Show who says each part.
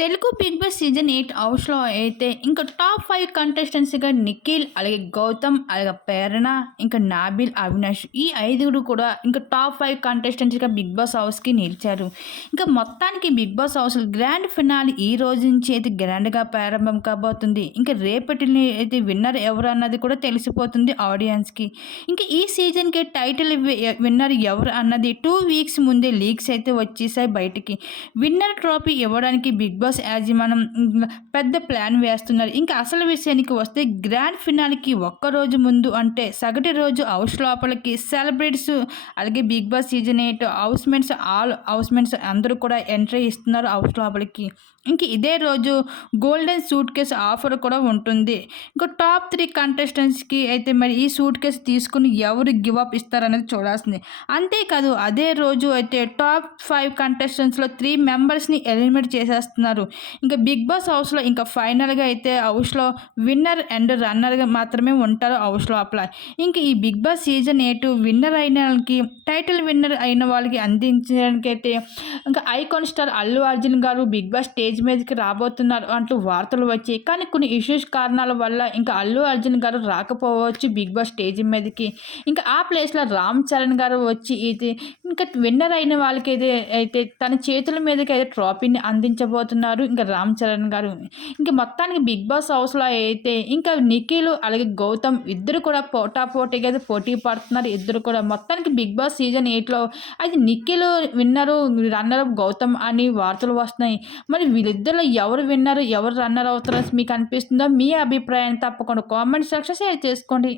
Speaker 1: Telugu Bigg Boss season eight హౌస్లో అయితే ఇంకా టాప్ ఫైవ్ కంటెస్టెంట్స్గా నిఖిల్ అలాగే గౌతమ్ అలాగే ప్రేరణ ఇంకా నాబిల్ అవినాష్ ఈ ఐదుగురు కూడా ఇంకా టాప్ ఫైవ్ కంటెస్టెంట్స్గా బిగ్ బాస్ హౌస్కి నిలిచారు. ఇంకా మొత్తానికి Bigg Boss house grand finale ఈ రోజు నుంచి అయితే గ్రాండ్గా ప్రారంభం కాబోతుంది. ఇంకా రేపటిని అయితే విన్నర్ ఎవరు అన్నది కూడా తెలిసిపోతుంది ఆడియన్స్కి. ఇంకా ఈ సీజన్కి టైటిల్ విన్నర్ ఎవరు అన్నది టూ వీక్స్ ముందే లీక్స్ అయితే వచ్చేసాయి బయటికి. విన్నర్ ట్రోఫీ ఇవ్వడానికి బిగ్ బాస్ యాజమాన్యం ఇంకా పెద్ద ప్లాన్ వేస్తున్నారు. ఇంకా అసలు విషయానికి వస్తే గ్రాండ్ ఫినాల్కి ఒక్కరోజు ముందు అంటే సగటి రోజు హౌస్ లోపలికి సెలబ్రిటీస్ అలాగే Bigg Boss season eight housemates all housemates అందరూ కూడా ఎంట్రీ ఇస్తున్నారు హౌస్ లోపలికి. ఇంక ఇదే రోజు గోల్డెన్ సూట్ కేసు ఆఫర్ కూడా ఉంటుంది. ఇంకా టాప్ త్రీ కంటెస్టెంట్స్కి అయితే మరి ఈ సూట్ కేసు తీసుకుని ఎవరు గివ్ అప్ ఇస్తారనేది చూడాల్సింది. అంతేకాదు అదే రోజు అయితే టాప్ ఫైవ్ కంటెస్టెంట్స్లో త్రీ మెంబర్స్ని ఎలిమినేట్ చేసేస్తున్నారు. ఇంకా బిగ్ బాస్ హౌస్లో ఇంకా ఫైనల్గా అయితే హౌస్లో విన్నర్ అండ్ రన్నర్గా మాత్రమే ఉంటారు హౌస్లో అప్లై. ఇంకా ఈ Bigg Boss season eight winner అయిన వాళ్ళకి టైటిల్ విన్నర్ అయిన వాళ్ళకి అందించడానికి అయితే ఇంకా ఐకాన్ స్టార్ అల్లు అర్జున్ గారు బిగ్ బాస్ స్టేజ్ మీదకి రాబోతున్నారు అంటూ వార్తలు వచ్చాయి. కానీ కొన్ని ఇష్యూస్ కారణాల వల్ల ఇంకా అల్లు అర్జున్ గారు రాకపోవచ్చు బిగ్ బాస్ స్టేజ్ మీదకి. ఇంకా ఆ ప్లేస్లో రామ్ చరణ్ గారు వచ్చి ఇది ఇంకా విన్నర్ అయిన వాళ్ళకి అయితే అయితే తన చేతుల మీదకి అయితే ట్రాఫీని అందించబోతున్నారు. ఇంకా రామ్ చరణ్ గారు ఇంకా మొత్తానికి బిగ్ బాస్ హౌస్లో అయితే ఇంకా నిఖిల్ అలాగే గౌతమ్ ఇద్దరు కూడా పోటా పోటీగా అయితే పోటీ పడుతున్నారు. ఇద్దరు కూడా మొత్తానికి బిగ్ బాస్ సీజన్ ఎయిట్లో అది నిఖిల్ విన్నరు రన్నర్ గౌతమ్ అని వార్తలు వస్తున్నాయి. మరి వీళ్ళిద్దరిలో ఎవరు విన్నారు ఎవరు రన్నర్ అవుతారో మీకు అనిపిస్తుందో మీ అభిప్రాయాన్ని తప్పకుండా కామెంట్ సెక్షన్ షేర్ చేసుకోండి.